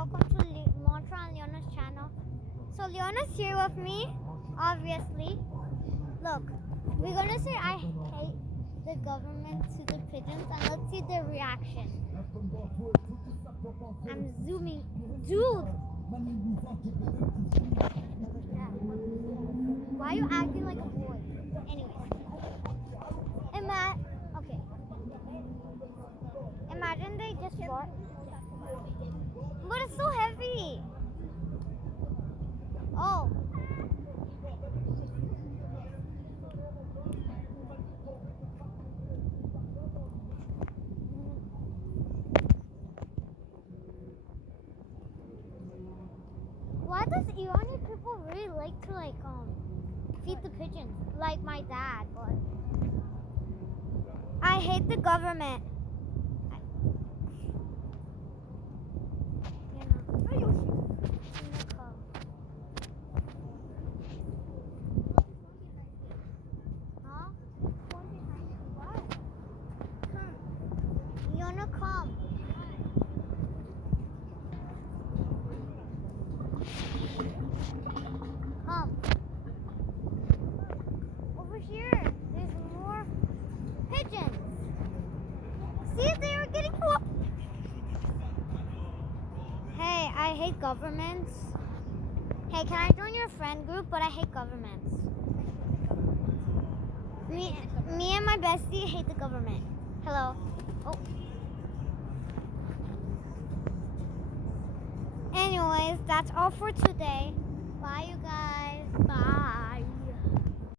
welcome to Montra and Leona's channel. So Leona's here with me, obviously. Look, we're gonna say I hate the government to the pigeons and let's see their reaction. I'm zooming. Dude! Why are you acting like a boy? Anyways. Okay. Imagine they just fought. But it's so heavy. Oh. Why does Iranian people really like to feed the pigeons? Like my dad, but I hate the government. Come. Over here, there's more pigeons. See, they are getting caught. Hey, I hate governments. Hey, can I join your friend group? But I hate governments. Me and my bestie hate the government. Hello. Oh. Anyways, that's all for today. Bye, you guys. Bye.